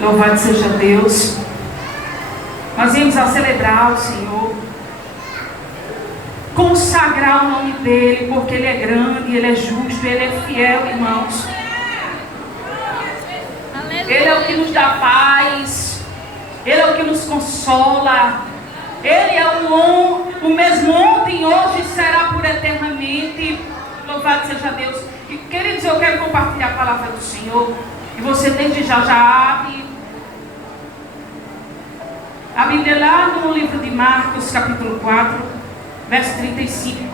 Louvado seja Deus. Nós viemos a celebrar o Senhor, consagrar o nome dEle, porque Ele é grande, Ele é justo, Ele é fiel, irmãos. Ele é o que nos dá paz, Ele é o que nos consola, Ele é o mesmo ontem, hoje e será por eternamente. Louvado seja Deus. E queridos, eu quero compartilhar a palavra do Senhor. E você desde já abre a Bíblia lá no livro de Marcos, capítulo 4, verso 35.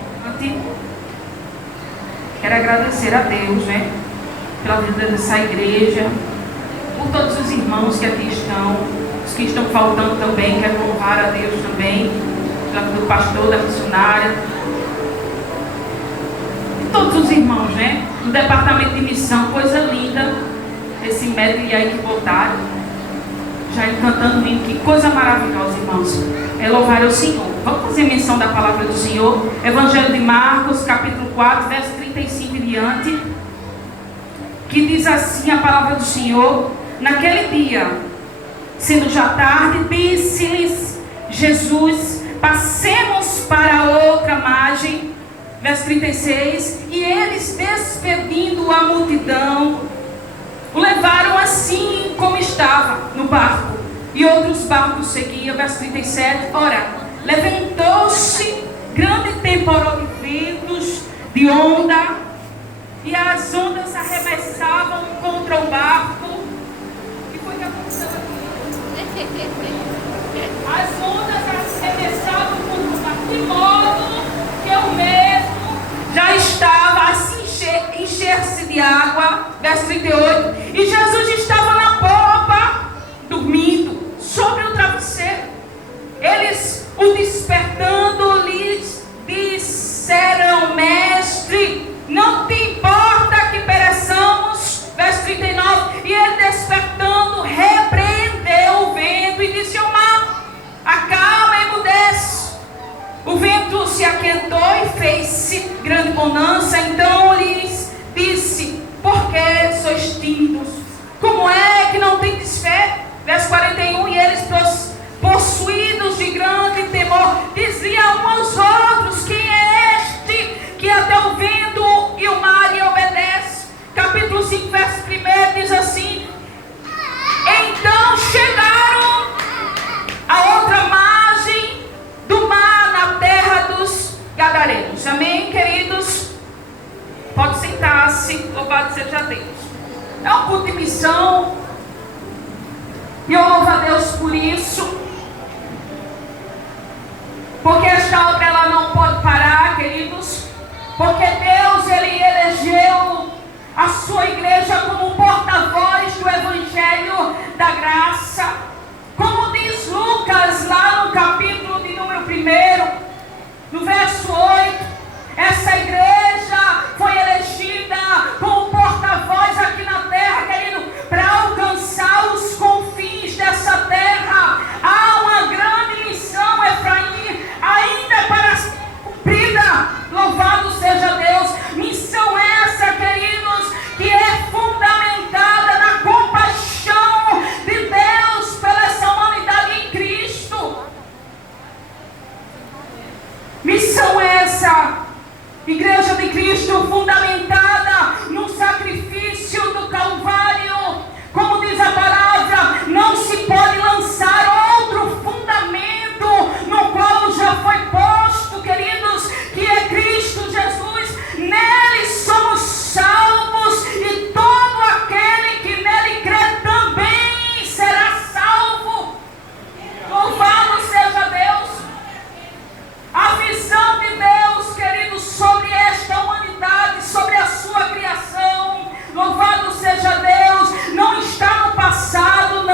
Quero agradecer a Deus, pela vida dessa igreja, por todos os irmãos que aqui estão, os que estão faltando também. Quero louvar a Deus também, pela vida do pastor, da missionária, e todos os irmãos, do departamento de missão. Coisa linda esse medley aí que botaram, já encantando em que coisa maravilhosa, irmãos, é louvar o Senhor. Vamos fazer menção da palavra do Senhor. Evangelho de Marcos, capítulo 4, verso 35 e diante, que diz assim a palavra do Senhor: naquele dia, sendo já tarde, disse-lhes Jesus: passemos para outra margem. Verso 36, e eles, despedindo a multidão, o levaram assim como estava no barco, e outros barcos seguiam. Verso 37, ora, levantou-se grande temporal de ventos, de onda, e as ondas arremessavam contra o barco. E foi que aconteceu aqui? As ondas arremessavam contra o barco, de modo que o mesmo já estava a se encher-se de água. Verso 38, e Jesus estava na popa, dormindo sobre o travesseiro. Eles, o despertando, lhes se aquietou e fez-se grande bonança. Então lhes disse: por que sois tímidos? Como é que não tendes fé? Verso 41, e eles possuídos de grande temor, diziam uns aos outros: quem é este que até o vento e o mar lhe obedece? Capítulo 5, verso 1 diz assim: então chegaram à outra margem do mar, na terra dos Gadarenos. Amém, queridos? Pode sentar-se, louvado seja Deus. É um culto de missão, e eu louvo a Deus por isso, porque esta obra ela não pode parar, queridos, porque Deus ele elegeu a sua igreja como porta-voz do Evangelho da Graça. Como diz Lucas lá no capítulo de número 1, no verso 8, essa igreja foi elegida como porta-voz aqui na terra, querido, para alcançar os confins dessa terra. Há uma grande missão, Efraim, ainda para ser cumprida. Louvado seja Deus. Missão essa, queridos, que é fundamentada na compaixão de Deus pela essa humanidade em Cristo. Missão essa, Igreja de Cristo, fundamentada no sacrifício do Calvário. Como diz a palavra, não se pode lançar outro fundamento no qual já foi posto, queridos, que é Cristo Jesus. Nele somos salvos, e todo aquele que nele crê também será salvo. Louvado seja Deus. A visão de Deus, queridos, sobre esta humanidade, sobre a sua criação, louvado seja Deus, não está no passado,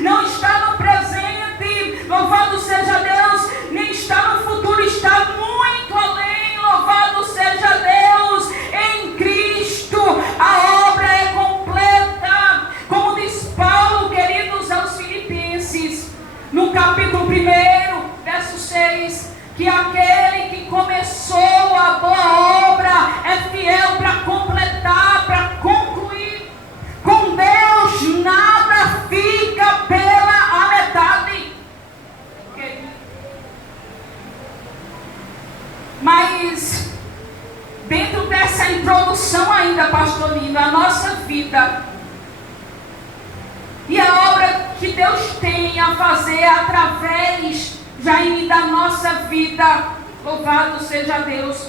não está no presente, louvado seja Deus, nem está no futuro, está muito além, louvado seja Deus. Em Cristo a obra é completa, como diz Paulo, queridos, aos Filipenses, no capítulo 1, verso 6, que aquele que começou a boa obra é fiel para completar, para concluir. Com Deus nada fica pela metade. Okay. Mas dentro dessa introdução ainda, pastor Lino, a nossa vida e a obra que Deus tem a fazer através, Jaime, da nossa vida, louvado seja Deus,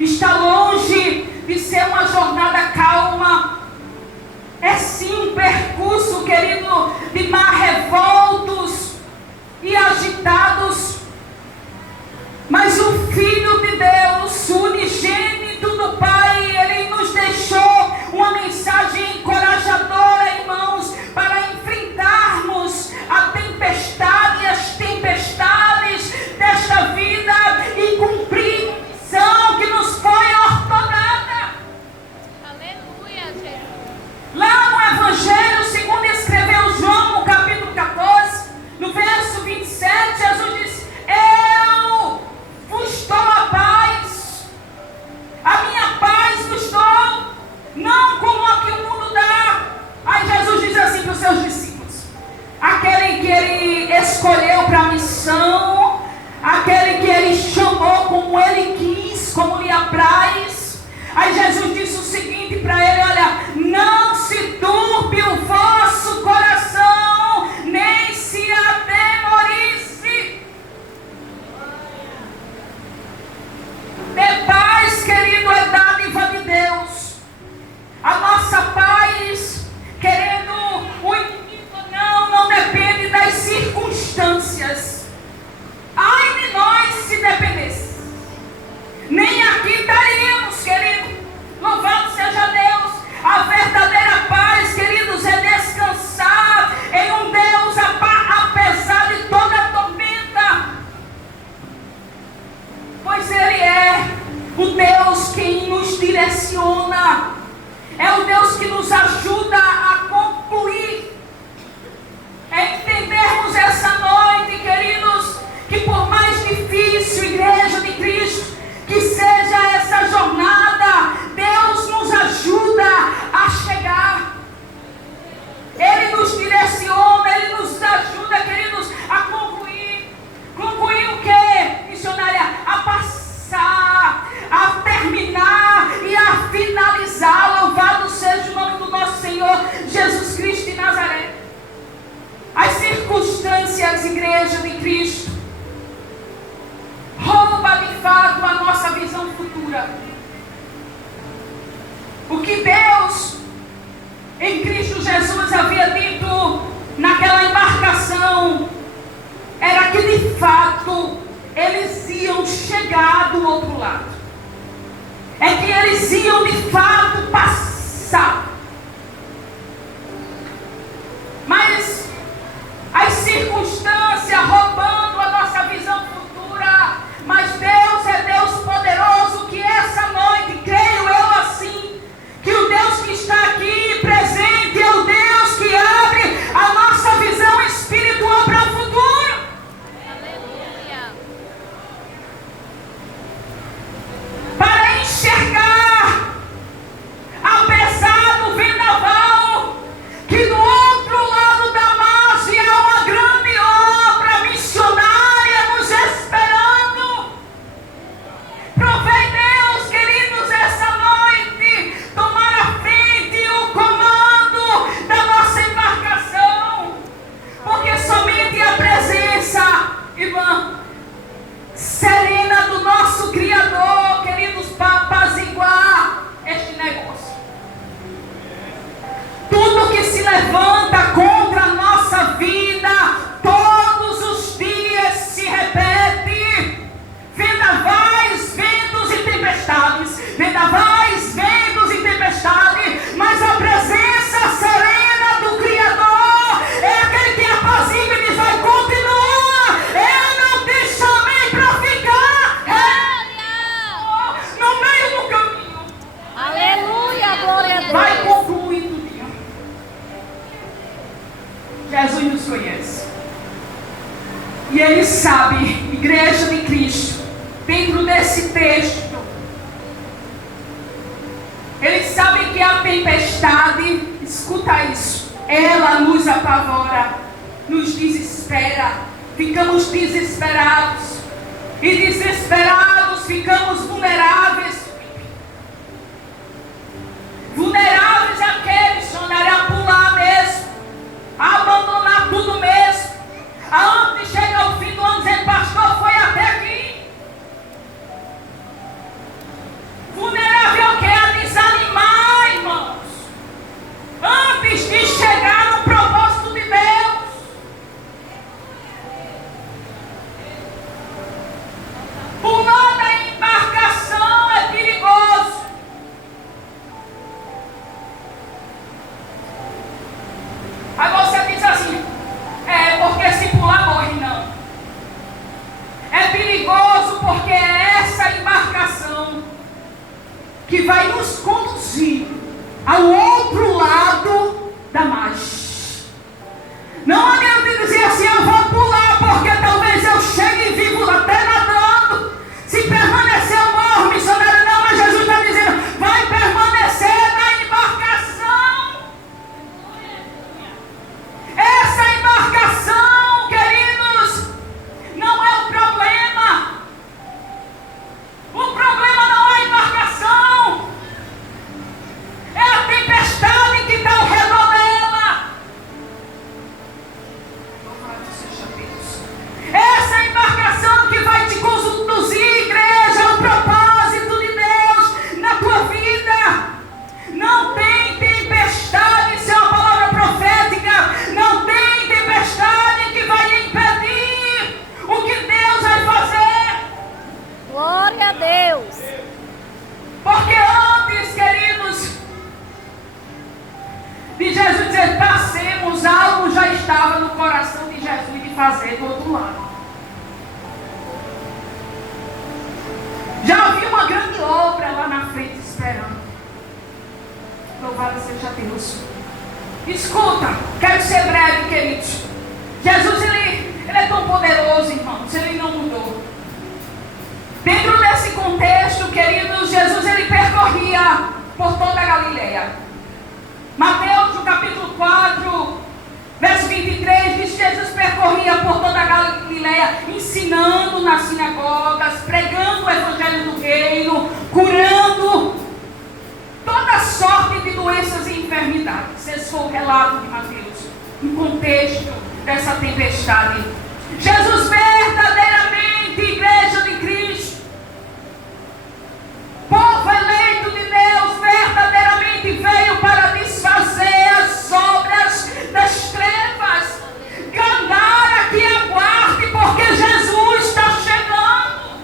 está longe de ser uma jornada calma. É sim um percurso, querido, de mar revoltos e agitados. Mas o Filho de Deus, o unigênito do Pai, ele nos deixou uma mensagem encorajadora, irmãos, para enfrentarmos a tempestade e as tempestades desta vida e cumprir a missão que nos foi ordenada. Aleluia, Jesus. Lá no Evangelho, segundo escreveu João, no capítulo 14, no verso 27, Jesus diz: eu vos dou a paz, a minha paz vos dou, não como a que o mundo dá. Aí Jesus diz assim para os seus discípulos, aquele que ele escolheu para a missão, aquele que ele chamou como ele quis, como lhe apraz. Aí Jesus disse o seguinte para ele: olha, não se turbe o vosso coração, nem se atemorize. Ter paz, querido, é dádiva de Deus. A nossa paz, querendo o inimigo não depende das circunstâncias. Ai de nós se dependesse. Nem aqui estaríamos, querido. Louvado seja Deus. A verdadeira paz, queridos, é descansar em um Deus apesar de toda a tormenta. Pois Ele é o Deus quem nos direciona. É o Deus que nos ajuda a concluir. É entendermos essa noite, queridos, que por mais difícil, igreja de Cristo, eles iam de fato passar. Mas as circunstâncias roubando a nossa visão futura. Mas Deus é Deus poderoso, que essa noite, creio eu assim, que o Deus que está aqui presente é o Deus que abre a nossa visão espiritual para o futuro. Aleluia. Para enxergar, apesar do vendaval, que do outro lado da margem há uma grande obra missionária nos esperando. Provei Deus, queridos, essa noite, tomar a frente e o comando da nossa embarcação, porque somente a presença, irmã, serena do nosso Criador, queridos, para apaziguar este negócio. Tudo que se levanta contra a nossa vida, todos os dias se repete. Vendavais, ventos e tempestades. Vendavais, ventos e tempestades. Mas a presença serena do Criador é aquele que apazigua e diz: vai, continua. Eu não te chamei para ficar no meio do caminho. Aleluia, glória a Deus. Vai concluindo o dia. Jesus nos conhece. E Ele sabe, igreja de Cristo, dentro desse texto, Ele sabe que a tempestade, escuta isso, ela nos apavora, nos desespera, ficamos desesperados. E desesperados ficamos vulneráveis. Vulneráveis àqueles, sonhar a pular mesmo, a abandonar tudo mesmo. Antes de chegar ao fim do ano, dizendo: pastor, foi até aqui. Vulnerável ao que? A desanimar, irmãos. Antes de chegar no propósito de Deus. O nó da embarcação é perigoso. Aí você diz assim: porque se pular morre. Não. É perigoso porque é essa embarcação que vai nos conduzir ao outro lado da margem. Não adianta dizer assim: eu vou pular porque talvez eu chegue vivo até nadando. Se permanecer eu morro, missionário. Não, mas Jesus está dizendo: vai permanecer na embarcação. Essa embarcação, queridos, não é o problema. O problema não é a embarcação. É a tempestade que está ao redor dela. Louvado seja Deus. Essa embarcação que vai te conduzir, igreja, ao propósito de Deus na tua vida. Não tem tempestade, isso é uma palavra profética. Não tem tempestade que vai impedir o que Deus vai fazer. Glória a Deus. Porque antes, queridos, de Jesus dizer passemos, algo já estava no coração de Jesus de fazer do outro lado. Já havia uma grande obra lá na frente esperando. Louvado seja Deus. Escuta, quero ser breve, queridos. Jesus, ele é tão poderoso, irmãos, ele não mudou. Dentro desse contexto, queridos, Jesus, ele percorria por toda a Galileia. Mateus, no capítulo 4, verso 23, diz que Jesus percorria por toda a Galileia, ensinando nas sinagogas, pregando o evangelho do reino, curando toda sorte de doenças e enfermidades. Esse foi o relato de Mateus, no contexto dessa tempestade. Jesus verdadeiramente, igreja de Cristo, povo eleito de Deus, verdadeiramente veio para desfazer as obras das trevas. Gandara, que aguarde, porque Jesus está chegando.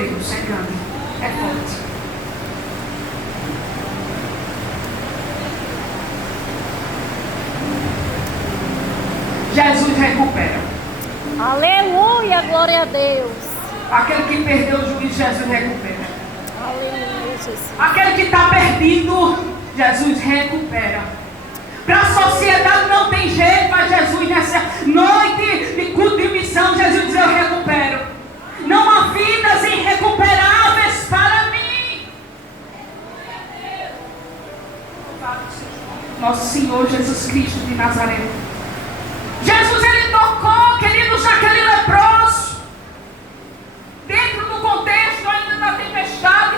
Deus, é grande, é forte. Jesus recupera. Aleluia, glória a Deus. Aquele que perdeu o juízo, Jesus recupera. Aleluia, Jesus. Aquele que está perdido, Jesus recupera. Para a sociedade não tem jeito, mas Jesus nessa noite de culto de missão, Jesus diz: eu recupero. Não há vidas irrecuperáveis para mim. Nosso Senhor Jesus Cristo de Nazaré. Jesus, ele tocou, queridos, aquele leproso. Dentro do contexto ainda da tempestade,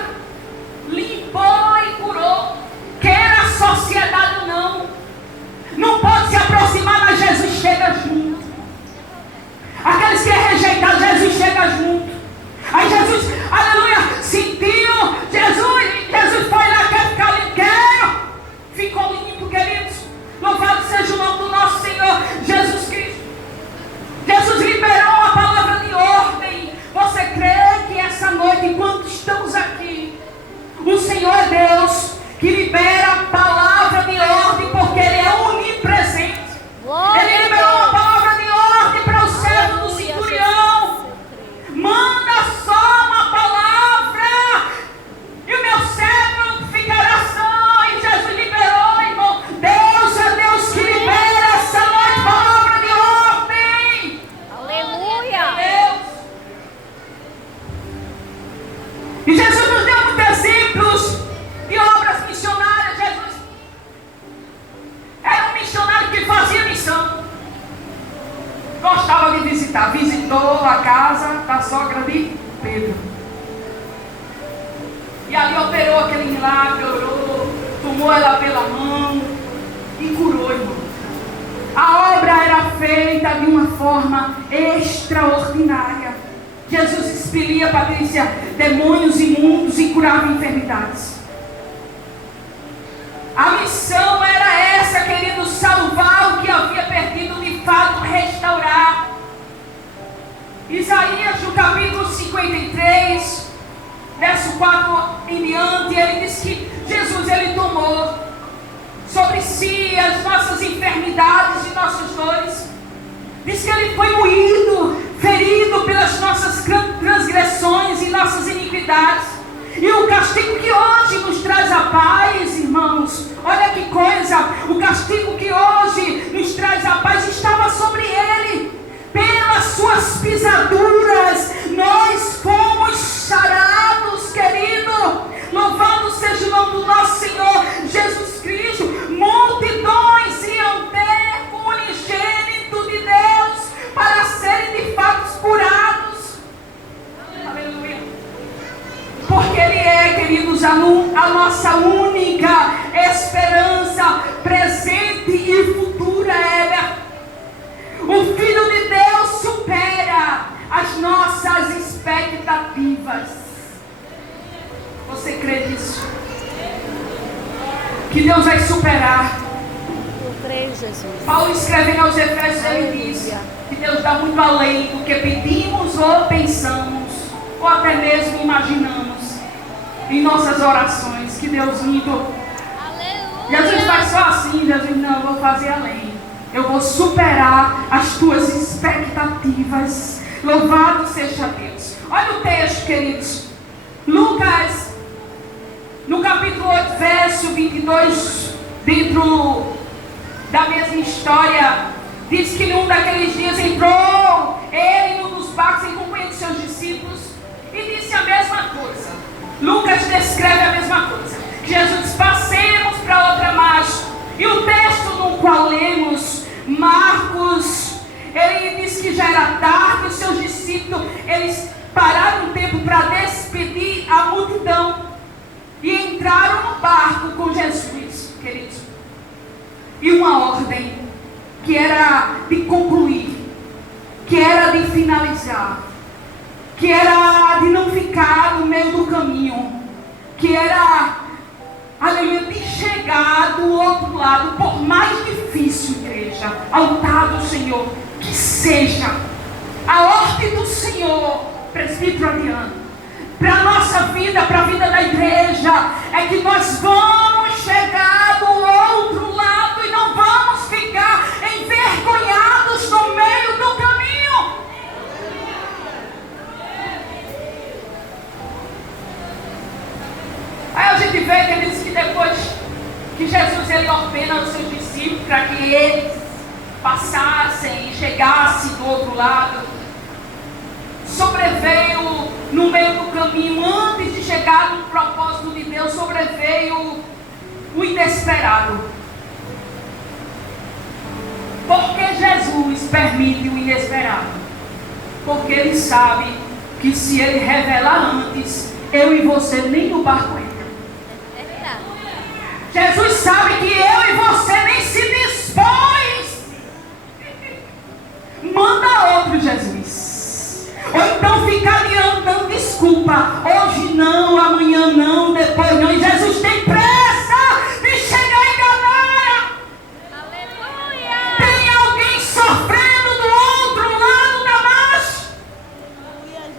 limpou e curou. Quer a sociedade ou não, não pode se aproximar, mas Jesus chega junto. Aqueles que é rejeitado, Jesus chega junto. Aí Jesus, aleluia, sentiu, Jesus foi lá, quer ficar limpo, quero. Ficou limpo, queridos. Louvado seja o nome do nosso Senhor Jesus Cristo. Jesus liberou a palavra de ordem. Você crê que essa noite, enquanto estamos aqui, o Senhor é Deus que libera a palavra de ordem, porque Ele é onipresente. Ele liberou a palavra de ordem para o servo do centurião. Manda só uma palavra e o meu servo ficará são. E Jesus liberou, irmão. Deus é Deus que libera essa noite palavra de ordem. Aleluia. Deus. E Jesus nos deu muitos exemplos de obras missionárias. Jesus era um missionário que fazia missão. Gostava de visitar. Visitou a casa da sogra de Pedro. E ali operou aquele milagre, orou, tomou ela pela mão e curou, irmão. A obra era feita de uma forma extraordinária. Jesus expelia, Patrícia, demônios imundos e curava enfermidades. A missão era essa, querido: salvar o que havia perdido, de fato restaurar. Isaías, no capítulo 53, verso 4 em diante, ele diz que Jesus, ele tomou sobre si as nossas enfermidades e nossas dores. Diz que ele foi moído, ferido pelas nossas transgressões e nossas iniquidades. E o castigo que hoje nos traz a paz, irmãos, olha que coisa, o castigo que hoje nos traz a paz estava sobre ele. Pelas suas pisaduras nós fomos sarados, querido. Louvado seja o nome do nosso Senhor Jesus Cristo. Multidões iam ter o unigênito de Deus para serem de fato curados. Aleluia. Porque Ele é, queridos, a nossa única esperança presente e futura. O Filho de Deus supera as nossas expectativas. Você crê nisso? Que Deus vai superar. Eu creio, Jesus. Paulo escrevendo aos Efésios, ele diz que Deus dá muito além do que pedimos ou pensamos, ou até mesmo imaginamos em nossas orações. Que Deus lindo. Jesus faz só assim. Jesus, não, eu vou fazer além. Eu vou superar as tuas expectativas. Louvado seja Deus. Olha o texto, queridos. Lucas, no capítulo 8, verso 22, dentro da mesma história, diz que num daqueles dias entrou ele num dos barcos em companhia dos seus discípulos e disse a mesma coisa. Lucas descreve a mesma coisa. Jesus diz: passemos para outra margem. E o texto no qual lemos, Marcos, ele diz que já era tarde, os seus discípulos, eles pararam um tempo para despedir a multidão e entraram no barco com Jesus, queridos. E uma ordem que era de concluir, que era de finalizar, que era de não ficar no meio do caminho, que era, aleluia, de chegar do outro lado, por mais difícil, igreja, altar do Senhor, que seja a ordem do Senhor. Presbítero Adriano, para a nossa vida, para a vida da igreja, é que nós vamos chegar do outro lado e não vamos ficar envergonhados no meio do caminho. Aí a gente vê que ele diz que depois que Jesus ele ordena aos seus discípulos para que eles passassem e chegassem do outro lado, sobreveio no meio do caminho, antes de chegar no propósito de Deus, sobreveio o inesperado. Por que Jesus permite o inesperado? Porque ele sabe que se ele revelar antes, eu e você nem no barco entra. Jesus sabe que eu e você nem se dispôs. Manda outro Jesus. Ou então fica ali dando desculpa. Hoje não, amanhã não, depois não. E Jesus tem pressa de chegar em Gadara. Aleluia! Tem alguém sofrendo do outro lado da margem.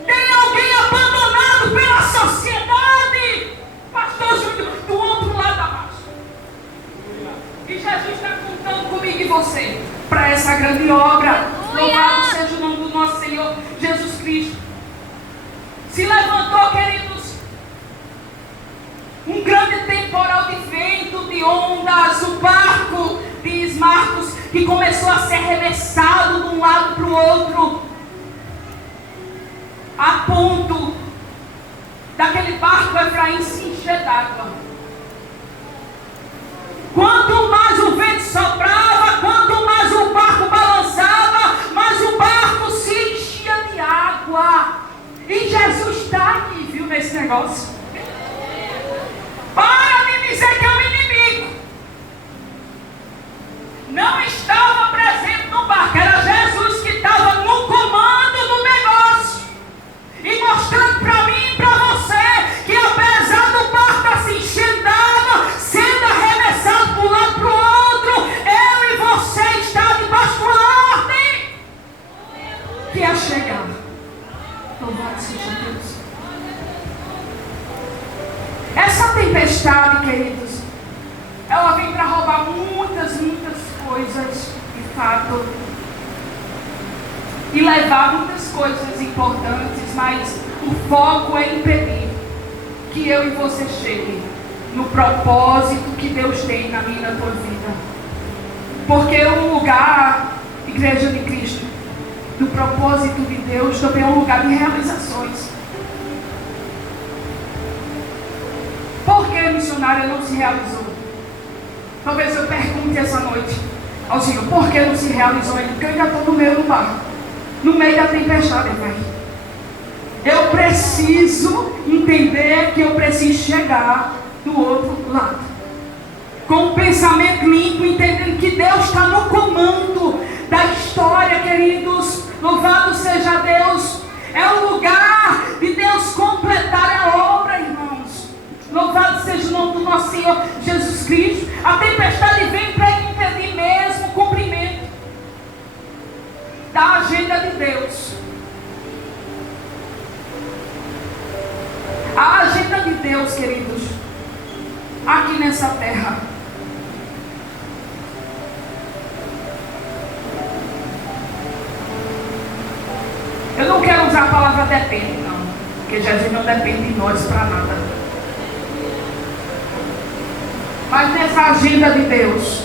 Tem alguém abandonado pela sociedade. Pastor Júnior, do outro lado da margem. E Jesus está contando comigo e você para essa grande obra. Louvado seja o nome do nosso Senhor Jesus Cristo. Se levantou, queridos, um grande temporal de vento, de ondas, o barco, diz Marcos, que começou a ser arremessado de um lado para o outro, a ponto daquele barco Efraim se encher d'água. Quanto mais o vento soprava, quanto mais o barco balançava, mais o barco se enchia de água. E Jesus está aqui, viu, nesse negócio. Para de dizer que é o inimigo. Não estava presente no barco, era Jesus que estava no comando do negócio. E mostrando para mim e para você que apesar do barco estar se enchendo d'água, sendo arremessado para um lado para o outro, eu e você está debaixo de uma ordem que é chegar. Louvado seja Deus. Essa tempestade, queridos, ela vem para roubar muitas coisas, de fato, e levar muitas coisas importantes, mas o foco é impedir que eu e você cheguem no propósito que Deus tem na minha e na tua vida. Porque o lugar, Igreja de Cristo, do propósito de Deus também é um lugar de realizações. Por que a missionária não se realizou? Talvez eu pergunte essa noite ao Senhor, por que não se realizou ainda? Porque eu ainda estou no meio do barco, no meio da tempestade, Pai. Eu preciso entender que eu preciso chegar do outro lado, com o pensamento limpo, entendendo que Deus está no comando da história, queridos. Louvado seja Deus. É o lugar de Deus completar a obra, irmãos. Louvado seja o nome do nosso Senhor Jesus Cristo. A tempestade vem para impedir mesmo o cumprimento da agenda de Deus. A agenda de Deus, queridos, aqui nessa terra, eu não quero usar a palavra depende, não, porque Jesus não depende de nós para nada. Mas nessa agenda de Deus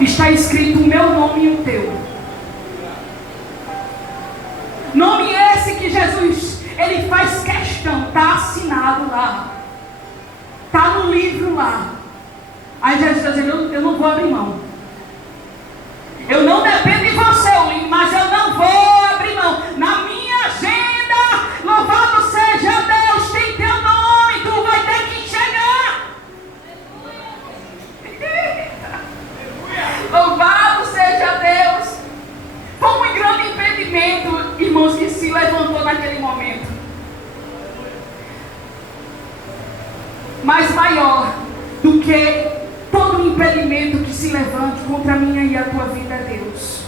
está escrito o meu nome e o teu. Nome esse que Jesus, ele faz questão, está assinado lá, está no livro lá. Aí Jesus está dizendo, eu não vou abrir mão. Eu não dependo de você, mas eu não vou abrir mão. Na minha agenda, louvado seja Deus, tem teu nome, tu vai ter que chegar. Louvado seja Deus. Foi um grande impedimento, irmãos, que se levantou naquele momento. Mas maior do que todo impedimento que se levante contra a minha e a tua vida é Deus,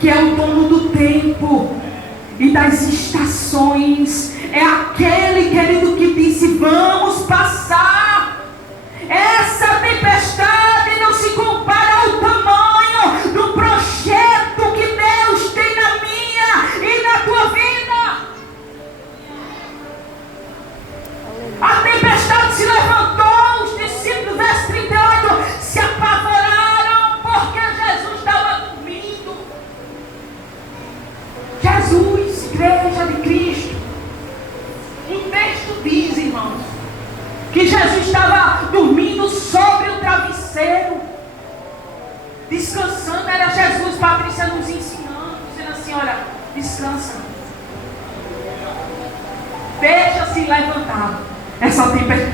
que é o dono do tempo, e das estações. É aquele, querido, que disse: vamos passar. Essa tempestade não se compara ao tamanho do projeto que Deus tem na minha e na tua vida. A tempestade se levantou, os discípulos, verso 38, se apavoraram porque Jesus estava dormindo. Jesus, igreja de Cristo. O texto diz, irmãos, que Jesus estava dormindo sobre o travesseiro, descansando. Era Jesus, Patrícia, nos ensinando, dizendo assim: olha, descansa, deixa-se levantar essa tempestade,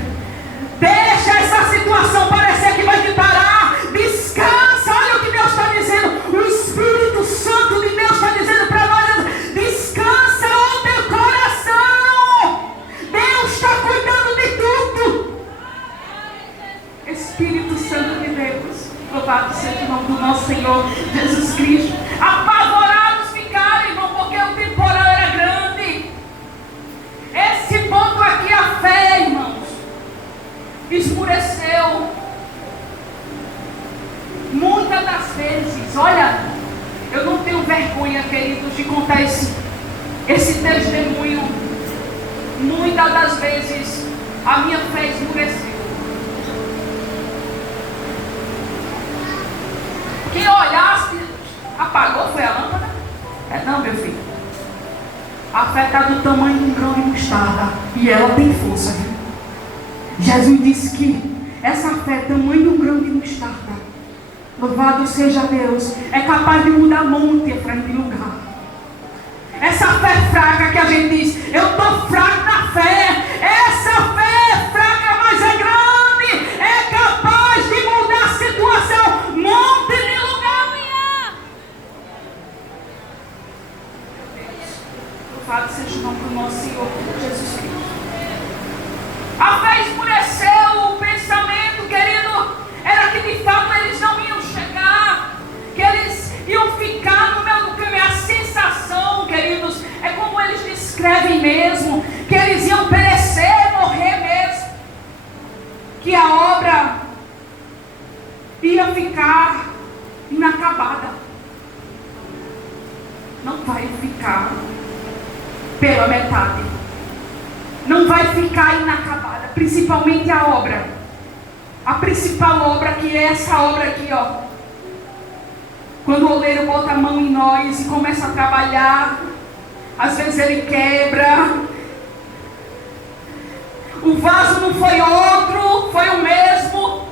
deixa essa situação parecer que vai te parar, descansa. Olha o que Deus está dizendo, o Espírito Santo de Deus está dizendo para nós: descansa o teu coração, Deus está cuidando de tudo. Espírito Santo de Deus, louvado seja o nome do nosso Senhor Jesus Cristo. Apavorados ficaram, irmão, porque o temporal era grande. Esse ponto aqui, a fé, irmãos, esmureceu. Muitas das vezes, olha, eu não tenho vergonha, queridos, de contar esse testemunho. Muitas das vezes a minha fé esmureceu. Quem olhasse, apagou, foi a lâmpada? Não, meu filho. A fé está do tamanho de um grão de mostarda. E ela tem força, viu? Jesus disse que essa fé, tamanho de um grão de mostarda, louvado seja Deus, é capaz de mudar monte atrás de lugar. Essa fé fraca que a gente diz: eu estou fraco na fé. Essa fé fraca, mas é grande, é capaz de mudar a situação, monte de lugar. Louvado seja o nome do nosso Senhor Jesus Cristo. A fé esmureceu. O pensamento, querido, era que de fato eles não iam chegar, que eles iam ficar no meio do caminho. A sensação, queridos, é como eles descrevem mesmo, que eles iam perecer, morrer mesmo, que a obra ia ficar inacabada. Não vai ficar pela metade, não vai ficar inacabada, principalmente a obra, a principal obra, que é essa obra aqui, ó. Quando o oleiro bota a mão em nós e começa a trabalhar, às vezes ele quebra. O vaso não foi outro, foi o mesmo.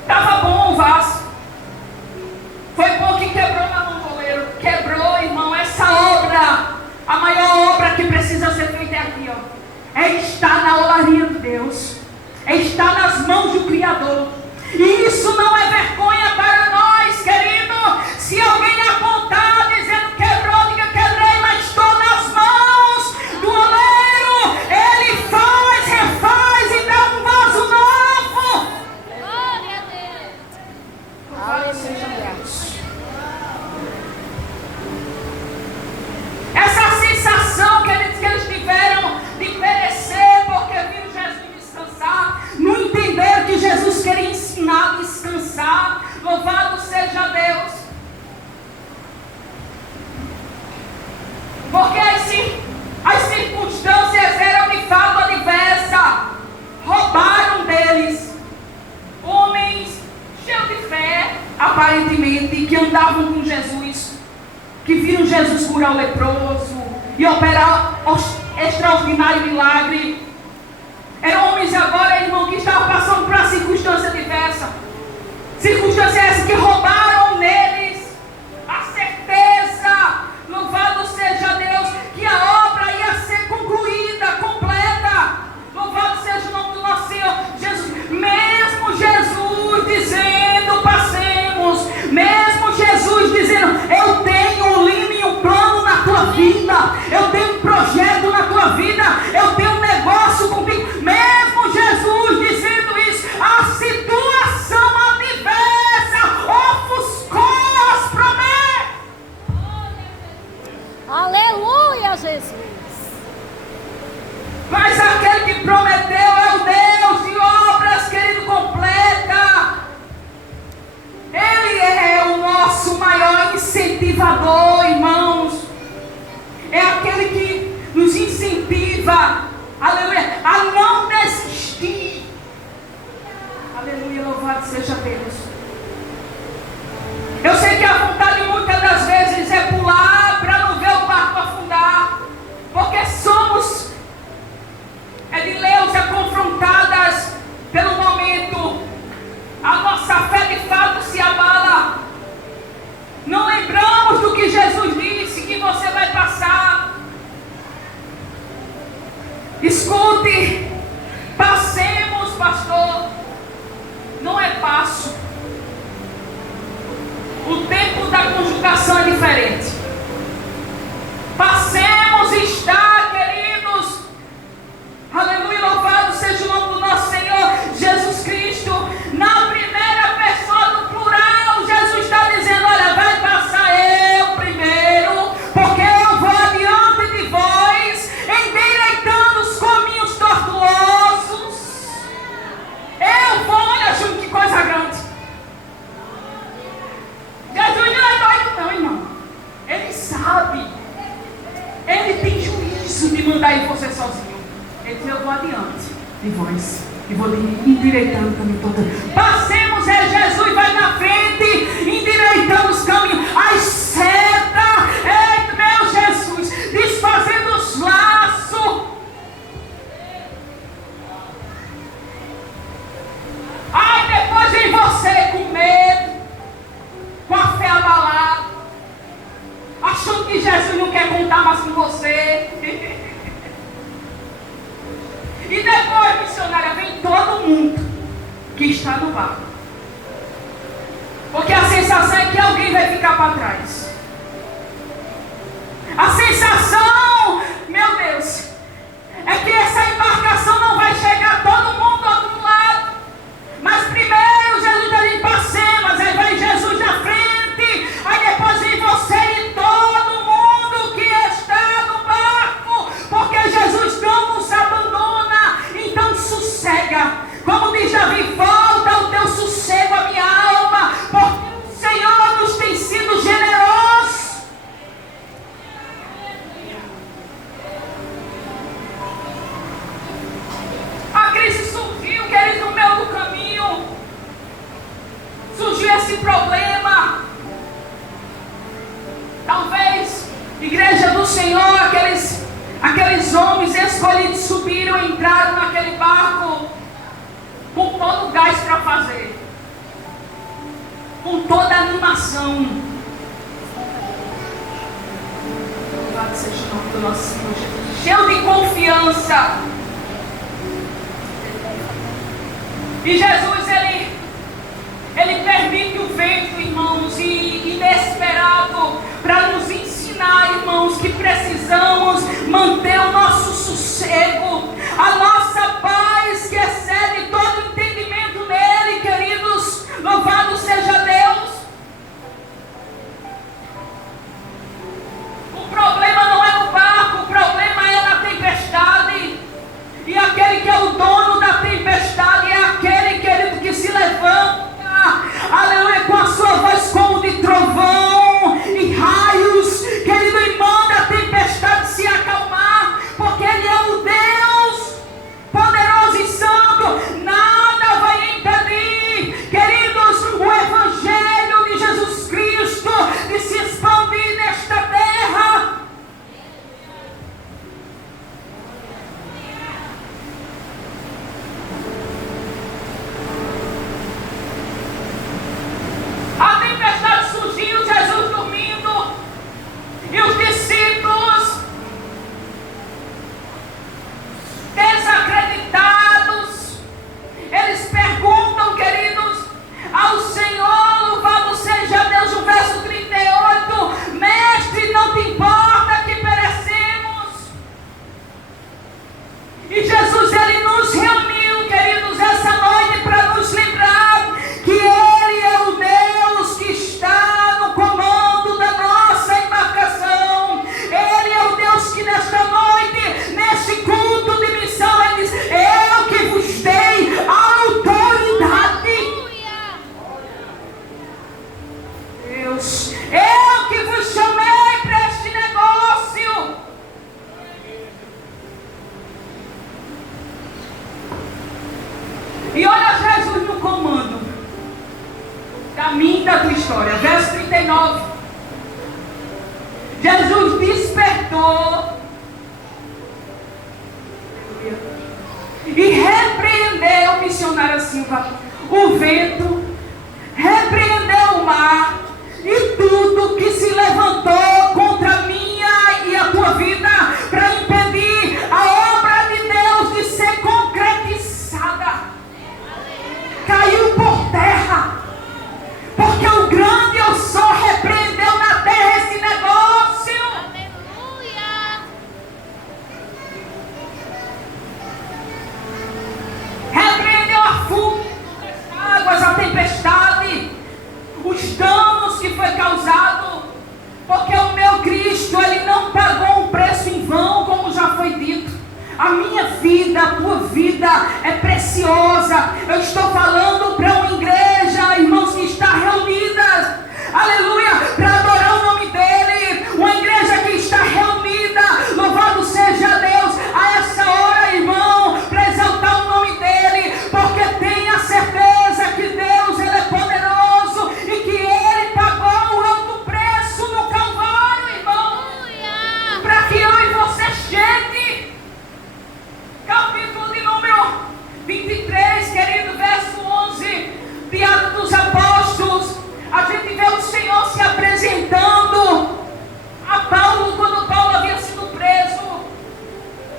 Estava bom o vaso, foi bom que quebrou na mão do oleiro. Quebrou, irmão. Essa obra, a maior obra que precisa ser feita é aqui, ó. É estar na olaria de Deus, é estar nas mãos do Criador. E isso não é vergonha para nós, querido. Se alguém apontar dizendo quebrou, diga: quebrei, mas estou nas mãos do oleiro. Ele faz, refaz e dá um vaso novo. Glória a Deus. Louvado seja Deus. Essa sensação que eles tiveram de perecer porque viram Jesus descansar, não entenderam que Jesus queria ensinar a descansar. Louvado seja Deus. Porque as circunstâncias eram de fato adversas. Roubaram deles homens cheios de fé, aparentemente, que andavam com Jesus, que viram Jesus curar o leproso e operar extraordinário milagre. Eram homens agora, irmão, que estavam passando por uma circunstância diversa. Circunstância essa que roubaram neles a certeza, louvado seja Deus, que a obra ia ser concluída, completa. Louvado seja o nome do nosso Senhor Jesus. Mesmo Jesus dizendo: passemos. Mesmo Jesus dizendo: eu tenho um lime e um plano na tua vida, eu tenho um projeto na tua vida, eu tenho um negócio contigo. Mesmo Jesus dizendo isso, a situação adversa ofuscou Jesus. Mas aquele que prometeu é o Deus de obras, querido, completa. Ele é o nosso maior incentivador, irmãos. É aquele que nos incentiva, aleluia, a não desistir. Aleluia, louvado seja Deus. Eu sei que a vontade muitas das vezes é pular para não ver o barco afundar, porque somos, Edileuza, confrontadas pelo momento. A nossa fé de fato se abala. Não lembramos do que Jesus disse, que você vai passar. Escute, passemos, pastor. Não é passo. O tempo da conjugação é diferente. Passemos está, queridos. Aleluia, louvado seja o nome do nosso Senhor Jesus Cristo. Na primeira pessoa do plural, Jesus está dizendo: olha, vai passar eu primeiro, porque eu vou adiante de vós, endireitando os caminhos tortuosos. Eu vou, olha, Júnior, que coisa grande. Jesus não é doido não, irmão. Ele sabe. Ele tem juízo de mandar ir você sozinho. Ele diz: eu vou adiante de vós e vou endireitando o caminho todo. Passemos, Jesus vai na frente, endireitando os caminhos, as setas, meu Jesus, desfazendo os laços. Ai, depois vem você com medo, com a fé abalada, achando que Jesus não quer contar mais com você. E depois, missionária, vem todo mundo que está no barco. Porque a sensação é que alguém vai ficar para trás. A sensação, meu Deus, é que essa embarcação não vai chegar todo mundo do outro lado. Mas primeiro Jesus está ali passemos, aí vai Jesus na frente, aí depois vem você e todo mundo que está no barco, porque Jesus não nos abandona. Então sossega, como diz Davi, volta o teu sossego à minha alma, porque o Senhor nos tem sido generoso. A crise surgiu, querido, no meio do caminho. Surgiu esse problema. Talvez, igreja do Senhor, aqueles homens escolhidos subiram e entraram naquele barco com todo o gás para fazer, com toda a animação. Louvado seja o nome do nosso Senhor Jesus, cheio de confiança. E Jesus, ele permite o vento, irmãos, e inesperado, para nos ensinar, irmãos, que precisamos manter o nosso sossego, a nossa paz, que excede todo entendimento nele, queridos. Louvado seja Deus. O problema não é no barco, o problema é na tempestade. E aquele que é o dono da tempestade é aquele, querido, que se levanta, aleluia, com a sua voz como de trovão. Jesus despertou e repreendeu, missionária Silva, o vento, repreendeu o mar e tudo que se levantou contra a minha e a tua vida para impedir a obra de Deus de ser concretizada. Caiu por terra, porque o grande eu sou repreendeu na terra esse negócio. Aleluia. Repreendeu a fúria, as águas, a tempestade, os danos que foi causado, porque o meu Cristo, ele não pagou um preço em vão, como já foi dito. A minha vida, a tua vida é preciosa. Eu estou falando para uma igreja, irmãos, que está reunida, aleluia, para adorar o nome dele. Uma igreja que está reunida, louvado seja Deus, a essa hora, irmão, para exaltar o nome dele, porque tenha certeza que Deus, ele é poderoso e que ele pagou o alto preço no Calvário, irmão, para que eu e você chegue. Capítulo de número 23, querido, verso 11, de Atos dos Apóstolos, a gente vê o Senhor se apresentando a Paulo, quando Paulo havia sido preso,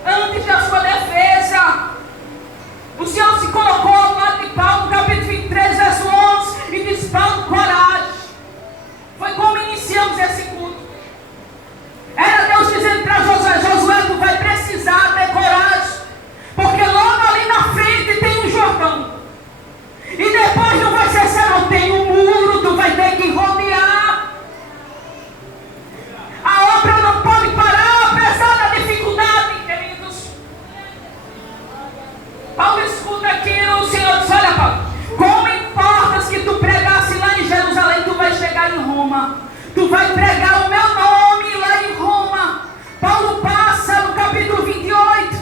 antes da sua defesa. O Senhor se colocou ao lado de Paulo, capítulo 23, verso 11, e diz: Paulo, coragem. Foi como iniciamos esse culto. Era Deus dizendo para Josué: Josué, tu vai precisar ter coragem, porque logo ali na frente tem um Jordão. E depois não vai ser só, tem um muro, tu vai ter que rodear. A obra não pode parar, apesar da dificuldade, queridos. Paulo escuta aquilo, o Senhor diz: olha, Paulo, como importas que tu pregasse lá em Jerusalém, tu vai chegar em Roma. Tu vai pregar o meu nome lá em Roma. Paulo passa no capítulo 28.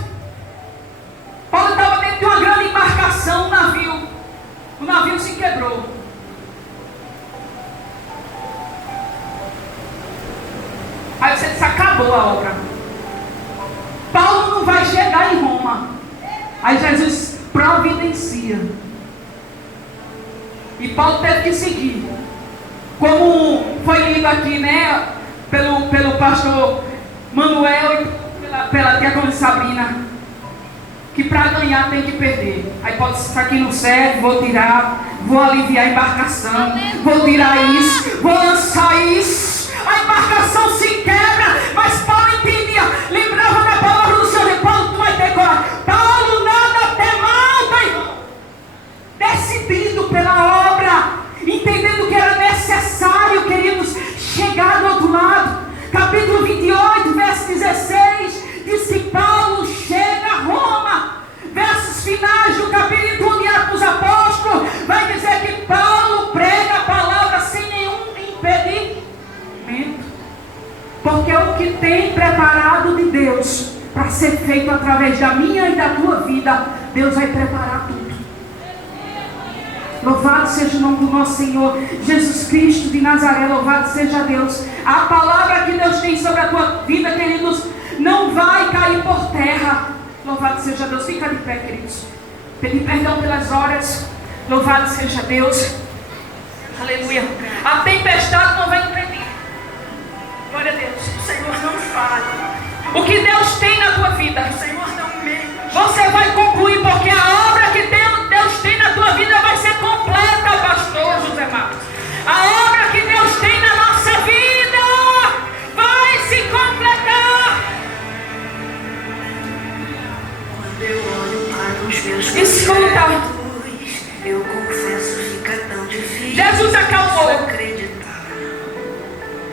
Paulo estava dentro de uma grande embarcação, um navio. O navio se quebrou. Aí você disse: acabou a obra. Paulo não vai chegar em Roma. Aí Jesus providencia. E Paulo teve que seguir. Como foi lido aqui, né? Pelo pastor Manuel e pela diácono Sabrina, que para ganhar tem que perder. Aí pode ser: isso aqui não serve, vou tirar, vou aliviar a embarcação, vou tirar isso, vou lançar isso. A embarcação se quebra, mas Paulo entendia, lembrava da palavra do Senhor: Paulo, tu vai ter coragem. Paulo nada temalta, irmão, decidido pela obra, entendendo que era necessário, queridos, chegar do outro lado. Capítulo 28, verso 16, diz que Paulo chega a Roma. Versos finais do capítulo de Atos dos Apóstolos vai dizer que Paulo prega a palavra sem nenhum impedimento, porque o que tem preparado de Deus para ser feito através da minha e da tua vida, Deus vai preparar tudo. Louvado seja o nome do nosso Senhor Jesus Cristo de Nazaré. Louvado seja Deus. A palavra que Deus tem sobre a tua vida, queridos, não vai cair por terra. Louvado seja Deus. Fica de pé, queridos. Pedir perdão pelas horas. Louvado seja Deus. Aleluia. A tempestade não vai impedir. Glória a Deus. O Senhor não falha. O que Deus tem na tua vida, o Senhor não mente. Você vai concluir, porque a obra que Deus tem na tua vida vai ser completa, pastor José Marcos. A obra que Deus tem na nossa vida vai se completar. Quando eu olho para os meus Escuta. eu confesso, fica tão difícil. Jesus acalmou acreditar.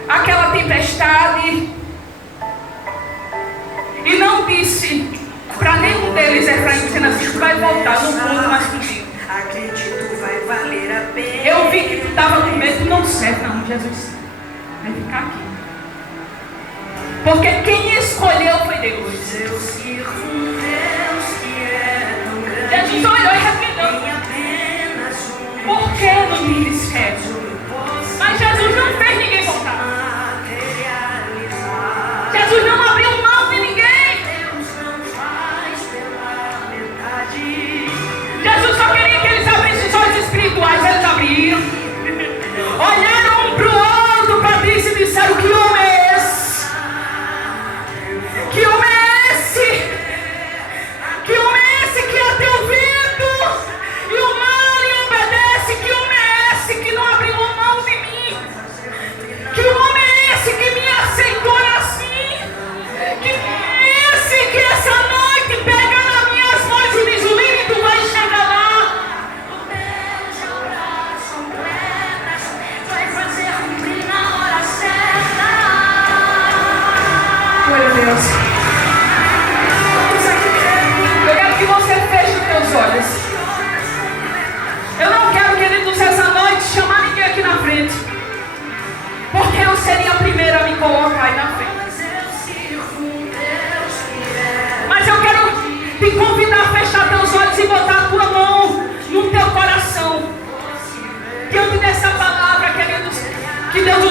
aquela tempestade e não disse para nenhum deles: Efraim, dizendo assim: tu vai voltar, não pulo mais contigo. Acredito, vai valer a pena. Eu vi que tu estava com medo, não serve, não, Jesus. Vai ficar aqui. Porque quem escolheu foi Deus. Pois eu sirvo um Deus que é tão grande. Jesus olhou e repreendeu. Tem apenas um. Por que não me discreto? Mas Jesus não fez ninguém voltar.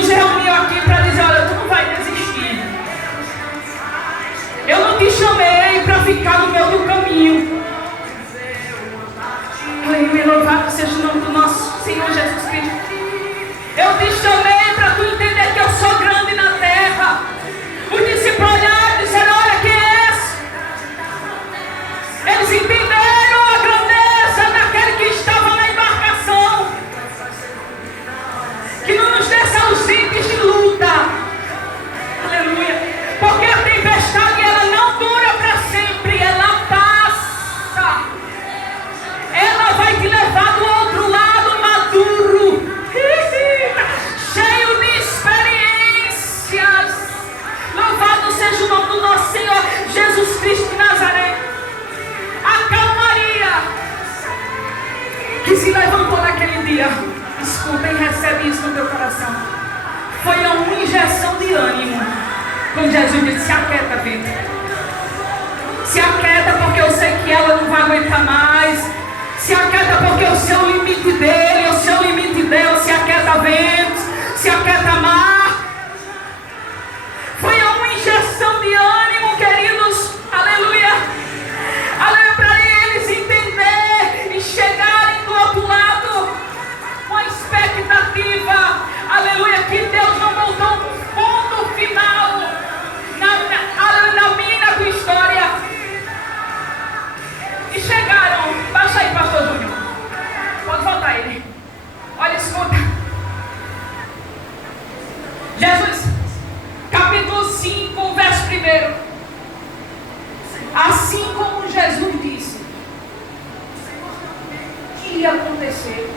nos reuniu aqui para dizer, olha, tu não vai desistir. Eu não te chamei para ficar no meio do caminho. Aleluia, louvado seja o nome do nosso Senhor Jesus Cristo. Eu te chamei para tu entender que eu sou grande na terra. Os discípulos olharam e disseram, olha quem é esse? Eles entenderam a grandeza daquele que estava na embarcação. Que não nos deixa ausentes de luta. Aleluia. Porque a tempestade ela não dura para sempre, ela passa. Ela vai te levar do outro lado maduro, cheio de experiências. Louvado seja o nome do nosso Senhor Jesus Cristo de Nazaré. A calmaria que se levantou naquele dia, escuta e recebe isso no teu coração, foi uma injeção de ânimo. Quando Jesus disse, se aquieta, vento. Se aquieta porque eu sei que ela não vai aguentar mais. Se aquieta porque o seu limite dele, o seu limite dela. Se aquieta, vento. Se aquieta, mar. Foi uma injeção de ânimo, queridos. Aleluia. Aleluia, para eles entenderem e chegarem do outro lado com a expectativa. Aleluia, que Deus não voltou um ponto final na minha e na tua história. E chegaram. Baixa aí, pastor Júnior. Pode voltar ele. Olha, escuta. Jesus, capítulo 5, verso 1. Assim como Jesus disse que ia acontecer,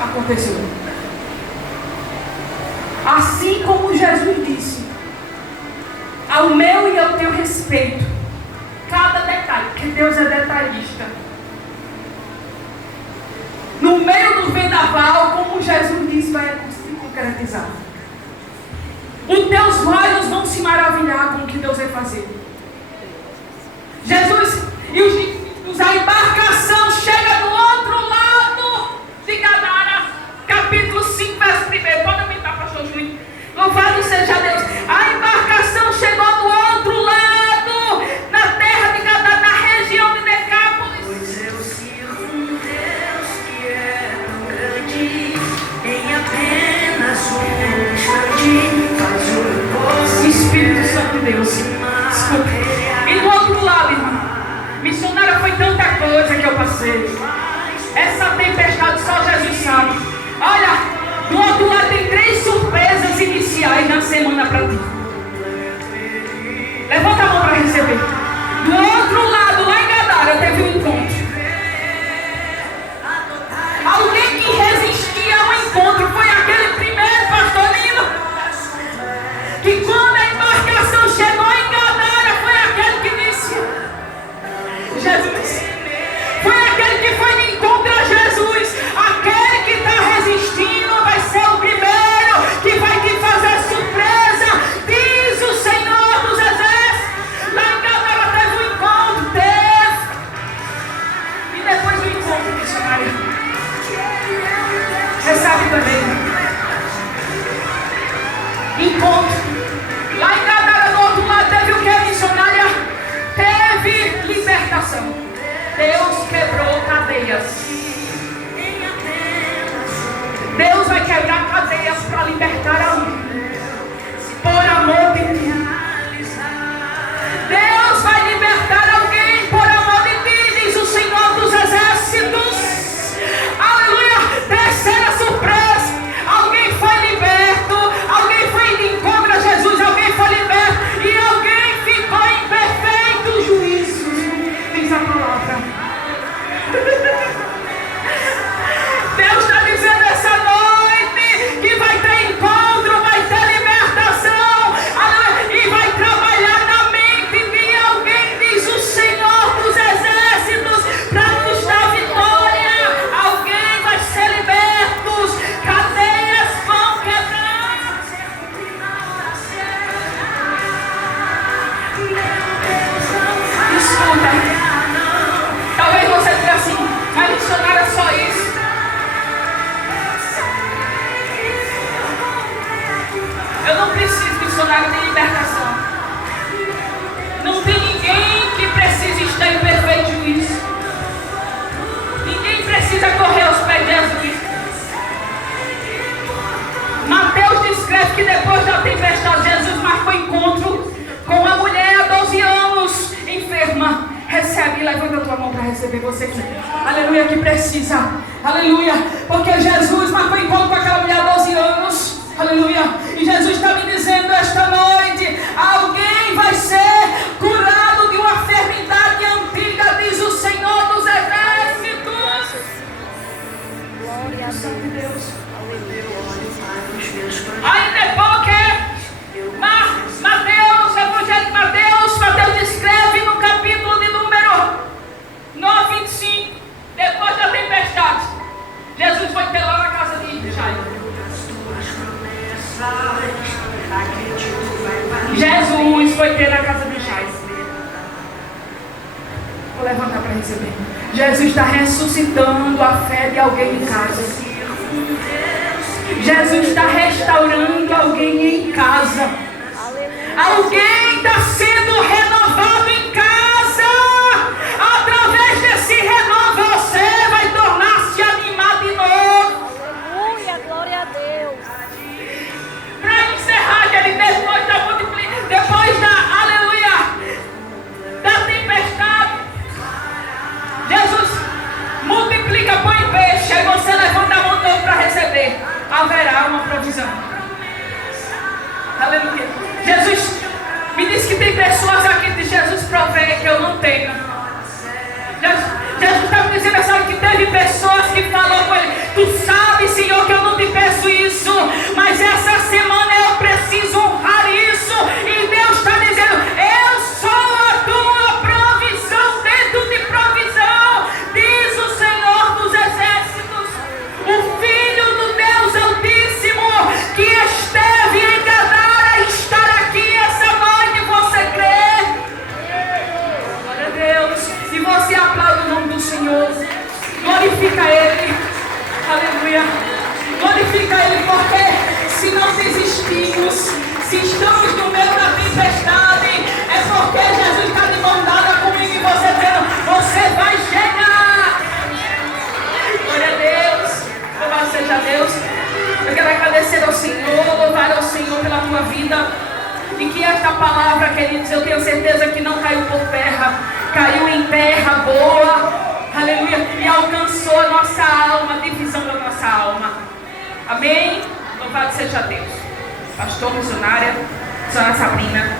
aconteceu. Assim como Jesus disse, ao meu e ao teu respeito, cada detalhe, porque Deus é detalhista. No meio do vendaval, como Jesus disse, vai se concretizar. Os teus olhos vão se maravilhar com o que Deus vai fazer. Jesus e os discípulos, a embarcação chega do outro lado de Gadara, capítulo 5, verso 1. Pode aumentar, pastor Júnior. Louvado seja Deus. A embarcação chegou do outro lado, na terra de Gadara, na região de Decápolis. Pois eu sirvo um Deus que é tão grande, em apenas um instante faz o Espírito Santo de Deus. Desculpa. E do outro lado, irmão, missionária, foi tanta coisa que eu passei. Essa tempestade só Jesus sabe. Olha, do outro lado tem 3 surpresas iniciais na semana para ti. Levanta a mão para receber. Do outro lado, lá em Gadara, teve um encontro. Alguém que resistia ao encontro foi aquele primeiro pastor Nino, que quando a embarcação chegou em Gadara, foi aquele que disse, Jesus, foi aquele que foi de encontro a Jesus. Aquele que está resistindo vai ser o primeiro que vai te fazer surpresa, diz o Senhor dos Exércitos. Lá em Gadara teve um encontro, e depois do encontro, missionário, você sabe também, encontro. Lá em Gadara, do outro lado, teve o que, missionária? Teve libertação. Deus quebrou cadeias. Deus vai quebrar cadeias para libertar alguém. Por amor de Deus. Deus vai libertar alguém por amor de ti, diz o Senhor dos Exércitos. Aleluia. Terceira surpresa. Alguém foi liberto. Alguém foi de encontro a Jesus. Alguém foi liberto. E alguém ficou em perfeito juízo. Diz a palavra. Deus está dizendo essa noite que vai ter encontro, vai não preciso de missionário de libertação. Não tem ninguém que precise estar em perfeito juízo. Ninguém precisa correr aos pés de Jesus. Mateus descreve que depois da tempestade, Jesus marcou encontro com uma mulher há 12 anos, enferma. Recebe, levanta a tua mão para receber você que, aleluia, que precisa. Aleluia, porque Jesus marcou encontro com aquela mulher há 12 anos. Aleluia, e Jesus está me dizendo esta noite: alguém vai ser curado de uma enfermidade antiga, diz o Senhor dos Exércitos. Glória a Deus. Ainda porque Mateus, Evangelho de Mateus descreve no capítulo de número 9, 25, depois da tempestade, Jesus foi ter lá na casa de Jairo. Jesus foi ter na casa de Jairo. Vou levantar para receber. Jesus está ressuscitando a fé de alguém em casa. Jesus está restaurando alguém em casa. Alguém está sendo renovado em casa. Através desse renovo você vai tornar-se animado de novo. Aleluia, glória a Deus. Para encerrar, ele depois da aleluia, da tempestade, Jesus multiplica, põe peixe, aí você levanta a mão de novo para receber. Haverá uma provisão. Aleluia. Jesus me disse que tem pessoas aqui que Jesus provê que eu não tenho. Jesus está me dizendo essa hora que teve pessoas que falaram com ele: tu sabes, Senhor, que eu não te peço isso, mas essa semana eu preciso honrar isso. E Deus está dizendo: eu sou a tua provisão dentro de provisão, diz o Senhor dos Exércitos, o Filho do Deus Altíssimo, que esteve em Gadara, estar aqui essa noite. Você crê? Glória a Deus. E você aplaude o nome do Senhor, glorifica Ele, aleluia, glorifica Ele, porque se não desistimos, se estamos no meio da tempestade, é porque Jesus está de mão dada comigo e você vendo, você vai chegar. Glória a Deus, louvado seja Deus. Eu quero agradecer ao Senhor, louvar ao Senhor pela tua vida. E que esta palavra, queridos, eu tenho certeza que não caiu por terra, caiu em terra boa, aleluia, e alcançou a nossa alma, a divisão da nossa alma. Amém? Louvado seja Deus. Pastor, missionária, senhora Sabrina.